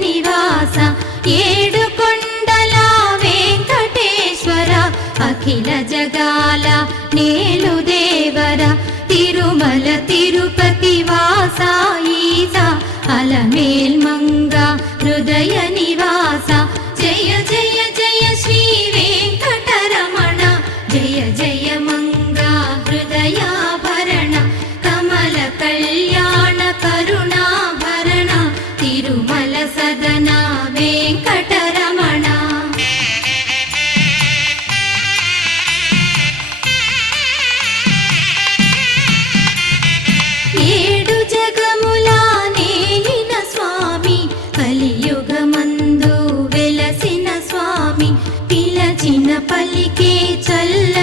నివాస ఏడు కొండల వెంకటేశ్వర అఖిల జగాల నేలు దేవర తిరుమల తిరుపతి వాస ఈస అలమేల్ మంగ హృదయ నివాస జయ జయ జయ శ్రీ వెంకటరమణ జయ జయ మంగ హృదయాభరణ కమల కళ్యాణ కరుణాభరణ తిరుమల సదన వెంకటరమణ ఏడు జగముల నేలిన స్వామి కలియుగమందు వెలసిన స్వామి పిలచిన పలికే చల్ల